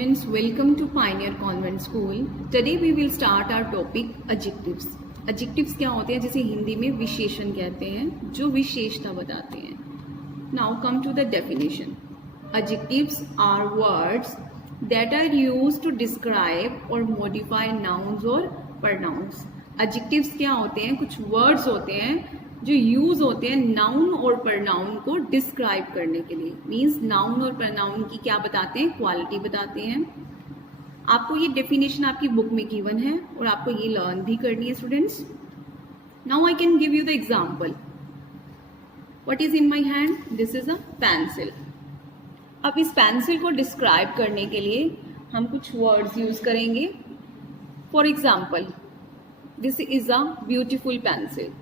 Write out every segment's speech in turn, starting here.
students, welcome to Pioneer Convent School. Today we will start our topic adjectives. Adjectives क्या होते हैं, जिसे हिंदी में विशेषण कहते हैं, जो विशेषता बताते हैं. Now come to the definition. Adjectives are words that are used to describe or modify nouns or pronouns. Adjectives क्या होते हैं, कुछ words होते हैं जो यूज होते हैं नाउन और प्रनाउन को डिस्क्राइब करने के लिए. मीन्स नाउन और प्रनाउन की क्या बताते हैं, क्वालिटी बताते हैं. आपको ये डेफिनेशन आपकी बुक में गिवन है और आपको ये लर्न भी करनी है students. Now I can give you the example. What is in my hand? This is a pencil. अब इस पेंसिल को डिस्क्राइब करने के लिए हम कुछ वर्ड्स यूज करेंगे. For example, this is a beautiful pencil.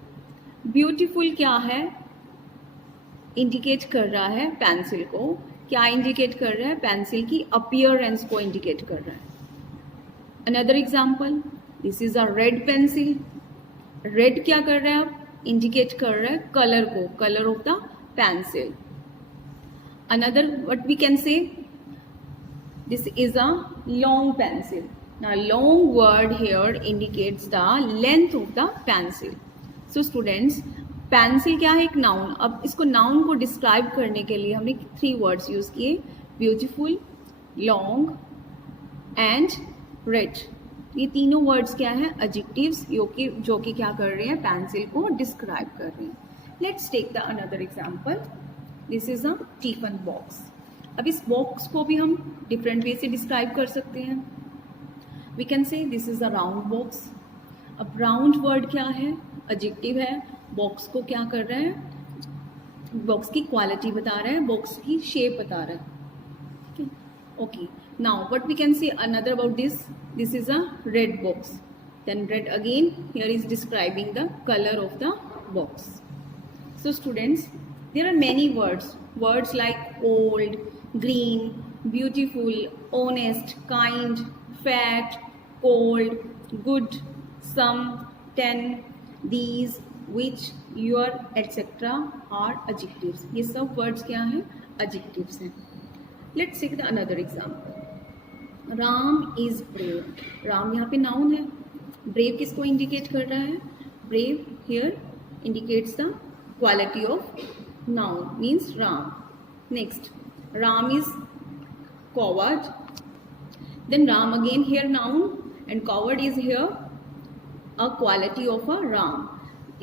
Beautiful क्या है, इंडिकेट कर रहा है पेंसिल को. क्या इंडिकेट कर रहा है? पेंसिल की अपीयरेंस को इंडिकेट कर रहा है. Another example, this is a red pencil. Red क्या कर रहा है? अब इंडिकेट कर रहा है कलर को, colour of the pencil. Another what we can say, this is a long pencil. Now long word here indicates the length of the pencil. So students, pencil क्या है? एक नाउन. अब इसको नाउन को डिस्क्राइब करने के लिए हमने 3 वर्ड्स यूज किए, ब्यूटीफुल, लॉन्ग एंड रेड. ये तीनों वर्ड्स क्या है? एडजेक्टिव्स, जो कि क्या कर रहे हैं, पेंसिल को डिस्क्राइब कर रहे हैं. Let's take the another example. This is a tiffin box. अब इस बॉक्स को भी हम डिफरेंट वे से डिस्क्राइब कर सकते हैं. We can say this is a round box. अब राउंड वर्ड क्या है? एडजेक्टिव है. बॉक्स को क्या कर रहा है? बॉक्स की क्वालिटी बता रहा है, बॉक्स की शेप बता रहा है. ठीक है, okay. Now what we can say another about this. This is a red box. Then red again here is describing the colour of the box. So students, there are many words like old, green, beautiful, honest, kind, fat, cold, good, some, 10, these, which, your, etc. are adjectives. ये सब words क्या हैं? Adjectives हैं. Let's take the another example. Ram is brave. Ram यहाँ पे noun है. Brave किसको indicate कर रहा है? Brave here indicates the quality of noun, means Ram. Next, Ram is coward. Then Ram again here noun and coward is here a quality of a Ram.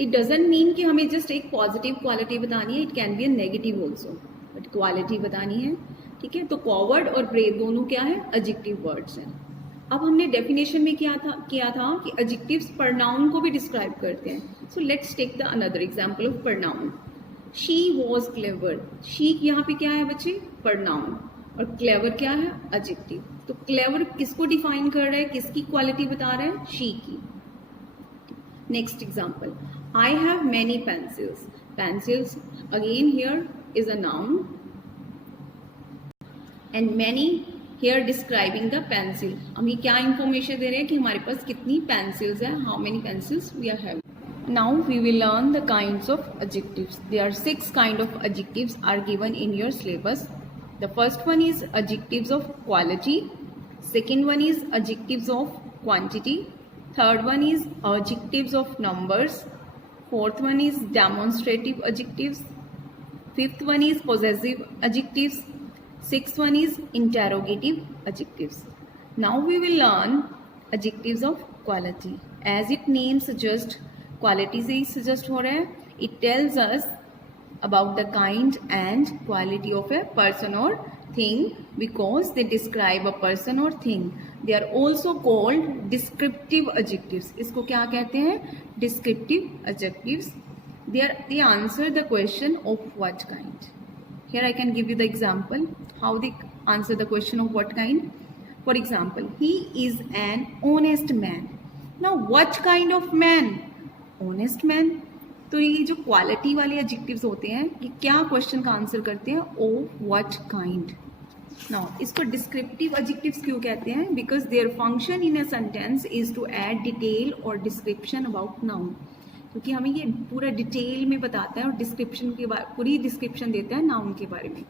It doesn't mean कि हमें just एक positive quality बतानी है. It can be a negative also, but quality बतानी है. ठीक है, तो coward और brave दोनों क्या है? adjective words हैं. अब हमने definition में किया था कि adjectives pronoun को भी describe करते हैं. So let's take the another example of pronoun. She was clever. She यहाँ पे क्या है बच्चे? pronoun. और clever क्या है? adjective. तो clever किसको define कर रहा है, किसकी quality बता रहा है? she की. Next example, I have many pencils. Pencils again here is a noun and many here describing the pencil. हम ये क्या information दे रहे हैं कि हमारे पास कितनी pencils है, how many pencils we are having. Now we will learn the kinds of adjectives. There are 6 kind of adjectives are given in your syllabus. The first one is adjectives of quality. Second one is adjectives of quantity. Third one is adjectives of numbers. Fourth one is demonstrative adjectives. Fifth one is possessive adjectives. Sixth one is interrogative adjectives. Now we will learn adjectives of quality. As its name suggests, quality से ही suggest हो रहा है. It tells us about the kind and quality of a person or thing because they describe a person or thing. They are also called descriptive adjectives. इसको क्या कहते हैं? Descriptive adjectives. They answer the question of what kind. Here I can give you the example how they answer the question of what kind. For example, he is an honest man. Now what kind of man? Honest man. तो ये जो quality वाले adjectives होते हैं, ये क्या question का answer करते हैं? Oh what kind. नाउ इसको डिस्क्रिप्टिव एडजेक्टिव्स क्यों कहते हैं? Because their function in a sentence is to add detail और डिस्क्रिप्शन अबाउट नाउन. क्योंकि हमें ये पूरा डिटेल में बताता है और डिस्क्रिप्शन के बारे पूरी डिस्क्रिप्शन देता है नाउन के बारे में.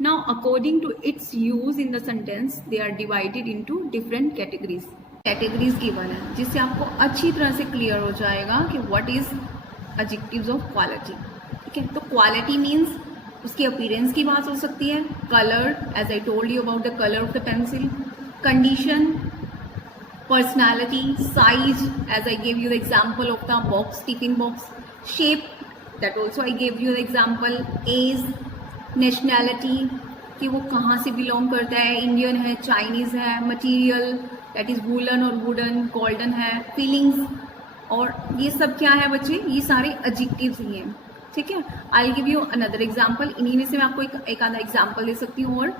Now, according to its use in the sentence, they are divided into different categories. Categories given है जिससे आपको अच्छी तरह से क्लियर हो जाएगा कि what is adjectives of quality. ठीक है, तो क्वालिटी मीन्स उसके अपीयरेंस की बात हो सकती है, colour, as I told you about the colour of the pencil, condition, personality, size, as I gave you the example of the box, tiffin box, shape, that also I gave you the example, age, nationality, कि वो कहाँ से belong करता है, Indian है, Chinese है, material that is woollen और wooden, golden है, फीलिंग्स, और ये सब क्या है बच्चे, ये सारे एडजेक्टिव्स ही हैं. ठीक है, I give you another example. इन्हीं में से मैं आपको एक आधा एग्जाम्पल दे सकती हूँ. और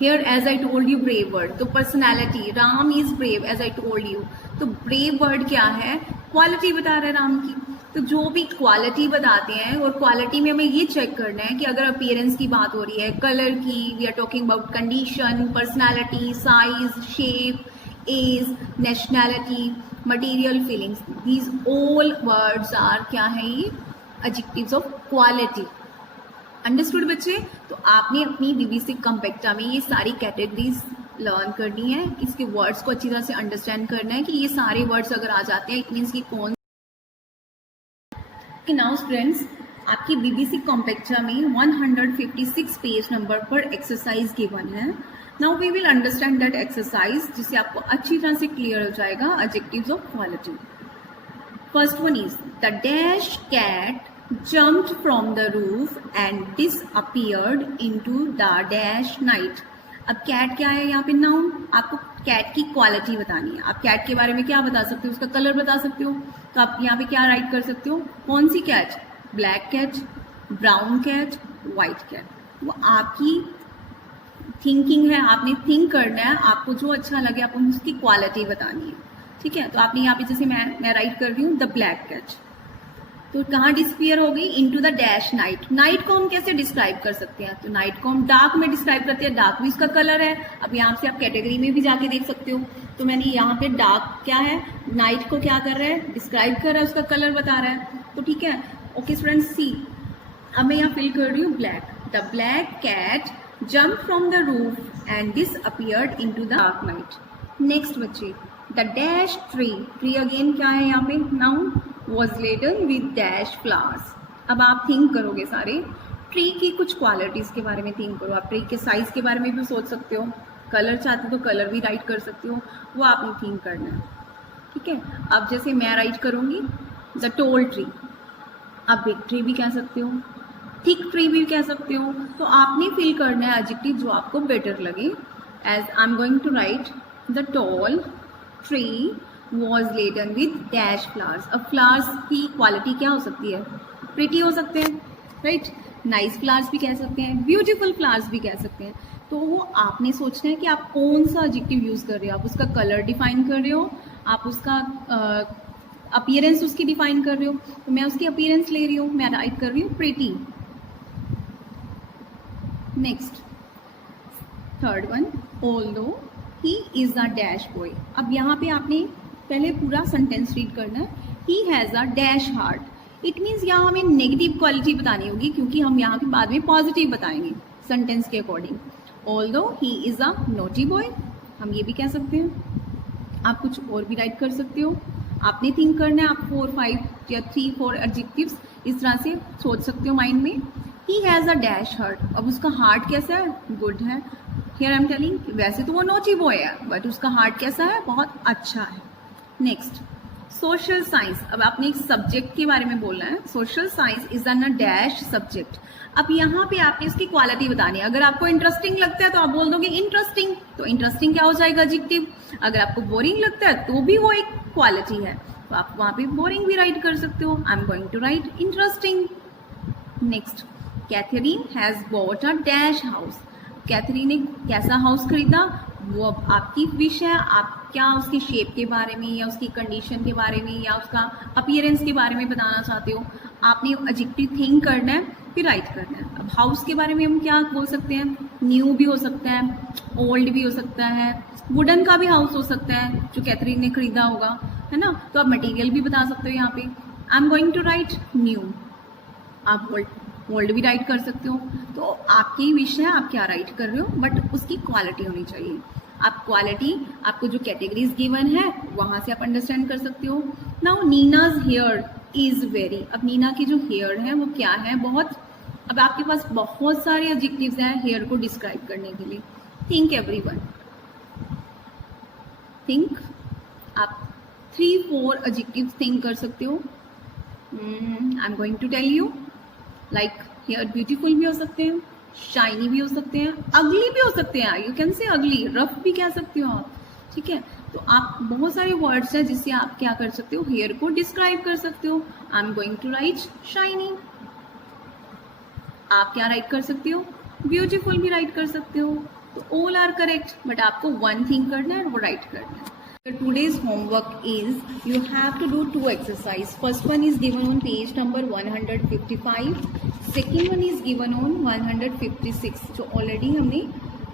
Here as I told you brave word, तो personality, Ram is brave as I told you. तो brave word क्या है, क्वालिटी बता रहा है राम की. तो जो भी क्वालिटी बताते हैं, और क्वालिटी में हमें ये चेक करना है कि अगर अपीयरेंस की बात हो रही है, कलर की, we are talking about condition, personality, size, shape, age, nationality, material, feelings, these all words are क्या है, ये एडजेक्टिव्स ऑफ क्वालिटी. अंडरस्टूड बच्चे? तो आपने अपनी बीबीसी कॉम्पैक्टा में ये सारी कैटेगरीज लर्न करनी है, इसके वर्ड्स को अच्छी तरह से अंडरस्टैंड करना है कि ये सारे वर्ड्स अगर आ जाते हैं इट मीन्स कि कौन. नाउ स्टूडेंट्स, आपकी बीबीसी कॉम्पैक्टा में 156 पेज नंबर पर एक्सरसाइज गिवन है. Now we will understand that exercise, जिससे आपको अच्छी तरह से क्लियर हो जाएगा adjectives of quality. First one is the dash cat jumped from the roof and disappeared into the dash night. अब कैट क्या है यहाँ पे, नाउन. आपको कैट की क्वालिटी बतानी है. आप कैट के बारे में क्या बता सकते हो, उसका कलर बता सकते हो. तो आप यहाँ पे क्या राइट कर सकते हो, कौन सी cat, black cat, brown cat, white cat. वो आपकी थिंकिंग है, आपने थिंक करना है, आपको जो अच्छा लगे आपको उसकी क्वालिटी बतानी है. ठीक है, तो आपने यहाँ पे जैसे मैं राइट कर रही हूँ द ब्लैक कैट, तो कहाँ डिस्पियर हो गई, into the dash night. Night को हम कैसे डिस्क्राइब कर सकते हैं, तो नाइट को हम डार्क में डिस्क्राइब करते हैं. डार्क भी इसका कलर है. अब यहाँ से आप कैटेगरी में भी जाके देख सकते हो. तो मैंने यहाँ पे डार्क क्या है, नाइट को क्या कर रहा है, डिस्क्राइब कर रहा है, उसका कलर बता रहा है. तो ठीक है, ओके स्टूडेंट्स, सी अब मैं यहाँ फिल कर रही हूँ black. The black cat jump from the roof and disappeared into the dark night. Next बच्चे, the dash tree. Tree again क्या है यहाँ पे, noun, was laden with dash flowers. अब आप थिंक करोगे सारे ट्री की कुछ क्वालिटीज के बारे में थिंक करो. आप ट्री के साइज के बारे में भी सोच सकते हो, कलर चाहते हो तो कलर भी राइट कर सकते हो, वो आपने थिंक करना है. ठीक है, अब जैसे मैं राइट करूंगी द टोल ट्री, आप बिग ट्री भी कह सकते हो, थिक ट्री भी कह सकते हो. तो आपने फिल करना है एडजेक्टिव जो आपको बेटर लगे. As I am going to write the tall tree was laden with dash flowers. अब फ्लावर्स की क्वालिटी क्या हो सकती है, प्रिटी हो सकते हैं, राइट, नाइस फ्लावर्स भी कह सकते हैं, ब्यूटीफुल फ्लावर्स भी कह सकते हैं. तो वो आपने सोचना है कि आप कौन सा एडजेक्टिव यूज कर रहे हो. आप उसका कलर डिफाइन कर रहे हो, आप उसका अपीयरेंस उसकी डिफाइन कर रहे हो. तो मैं उसकी अपीयरेंस ले रही हूँ, मैं राइट कर रही हूँ pretty. Next third one, although he is a dash boy. अब यहाँ पे आपने पहले पूरा सेंटेंस रीड करना है. He has a dash heart. It means यहाँ हमें नेगेटिव क्वालिटी बतानी होगी, क्योंकि हम यहाँ पे बाद में पॉजिटिव बताएंगे सेंटेंस के according. Although he is a naughty boy, हम ये भी कह सकते हैं. आप कुछ और भी राइट कर सकते हो. आपने थिंक करना है, आप 4, 5 या 3, 4 एडजेक्टिव्स इस तरह से सोच सकते हो माइंड में. He has a dash heart. अब उसका हार्ट कैसा है, गुड है. हियर आई एम टेलिंग, वैसे तो वो नॉटी बॉय है बट उसका हार्ट कैसा है, बहुत अच्छा है. Next, social science. अब आपने एक सब्जेक्ट के बारे में बोलना है. Social science is a dash subject. अब यहाँ पे आपने उसकी क्वालिटी बतानी है. अगर आपको इंटरेस्टिंग लगता है तो आप बोल दोगे इंटरेस्टिंग. तो इंटरेस्टिंग क्या हो जाएगा, एडजेक्टिव. अगर आपको बोरिंग लगता है तो भी वो एक क्वालिटी है, तो आप वहाँ पे बोरिंग भी राइट कर सकते हो. I am going to write interesting. Next, Catherine has bought a dash house. Catherine ने कैसा हाउस खरीदा, वो अब आपकी विश है. आप क्या उसकी शेप के बारे में या उसकी कंडीशन के बारे में या उसका अपीयरेंस के बारे में बताना चाहते हो. आपने एडजेक्टिव थिंक करना है, फिर राइट करना है. अब हाउस के बारे में हम क्या बोल सकते हैं, न्यू भी हो सकता है, ओल्ड भी हो सकता है, वुडन का भी हाउस हो सकता है जो कैथरीन ने खरीदा होगा, है ना. तो आप मटेरियल भी बता सकते हो यहाँ पे. I am going to write new. आप बोल्ड भी राइट कर सकते हो। तो आपकी विश है आप क्या राइट कर रहे हो, बट उसकी क्वालिटी होनी चाहिए। आप क्वालिटी, आपको जो कैटेगरीज गिवन है वहां से आप अंडरस्टैंड कर सकते हो। Now Nina's here is very, अब नीना की जो हेयर है वो क्या है, बहुत, अब आपके पास बहुत सारे एडजेक्टिव्स हैं हेयर को डिस्क्राइब करने के लिए। थिंक एवरीवन, थिंक, आप 3-4 एडजेक्टिव्स थिंक कर सकते हो। I am going to tell you, like hair beautiful भी हो सकते हैं, शाइनी भी हो सकते हैं, अगली भी हो सकते हैं, यू कैन से अगली, रफ भी कह सकते हो आप, ठीक है। तो आप बहुत सारे वर्ड्स हैं जिससे आप क्या कर सकते हो, हेयर को डिस्क्राइब कर सकते हो। I am going to write shiny, आप क्या राइट कर सकते हो, ब्यूटीफुल भी राइट कर सकते हो। तो ऑल आर करेक्ट, बट आपको वन थिंग करना है और वो राइट करना है। Today's homework is you have to do 2 exercises. First one is given on page number 155. Second one is given on 156. जो already हमने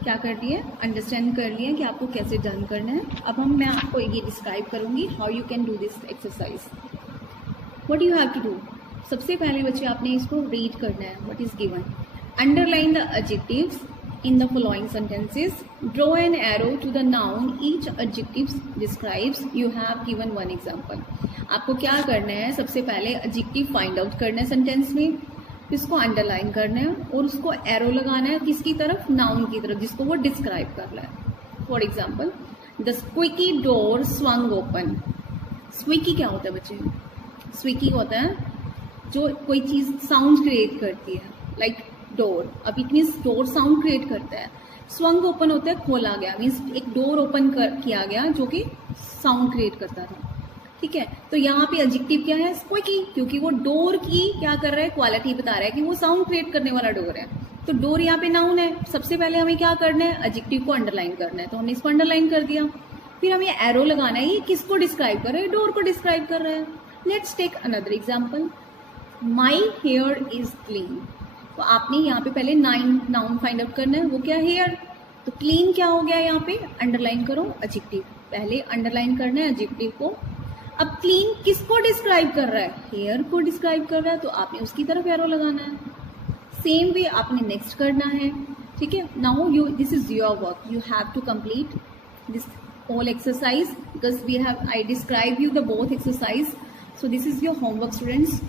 क्या कर दिया, अंडरस्टैंड कर लिया कि आपको कैसे डन करना है। अब मैं आपको ये डिस्क्राइब करूंगी how you can do this exercise. What you have to do, सबसे पहले बच्चे आपने इसको रीड करना है। What is given, underline the adjectives in the following sentences, draw an arrow to the noun each adjective describes, you have given one example। आपको क्या करना है, सबसे पहले adjective फाइंड आउट करना है सेंटेंस में, इसको अंडरलाइन करना है और उसको एरो लगाना है किसकी तरफ, नाउन की तरफ जिसको वो डिस्क्राइब कर रहा है। For example, the squeaky door swung open. Squeaky क्या होता है बच्चे, स्क्विकी होता है जो कोई चीज साउंड क्रिएट करती है, लाइक डोर। अब it means door sound create करता है। स्वंग ओपन होता है खोला गया, मीन्स एक डोर ओपन किया गया जो कि साउंड क्रिएट करता था, ठीक है। तो यहाँ पे एडजेक्टिव क्या है, स्क्विकी, क्योंकि वो डोर की क्या कर रहा है, क्वालिटी बता रहा है कि वो साउंड क्रिएट करने वाला डोर है। तो डोर यहाँ पे नाउन है, सबसे पहले हमें क्या करना है, एडजेक्टिव को अंडरलाइन करना है, तो हमने इसको अंडरलाइन कर दिया। फिर हमें एरो लगाना है, ये किसको डिस्क्राइब कर रहा है, डोर को डिस्क्राइब कर रहा है। Let's take another example, my hair is clean. तो आपने यहाँ पे पहले नाउन फाइंड आउट करना है, वो क्या, हेयर। तो क्लीन क्या हो गया, यहाँ पे अंडरलाइन करो एडजेक्टिव, पहले अंडरलाइन करना है एडजेक्टिव को। अब क्लीन किसको डिस्क्राइब कर रहा है, हेयर को डिस्क्राइब कर रहा है, तो आपने उसकी तरफ एरो लगाना है। सेम वे आपने नेक्स्ट करना है, ठीक है। Now you, this is your work, you have to complete this whole exercise because we have, I describe you the both exercise, so this is your homework students.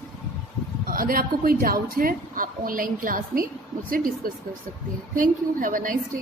अगर आपको कोई doubt है आप ऑनलाइन क्लास में मुझसे discuss कर सकते हैं। Thank you, have a nice day.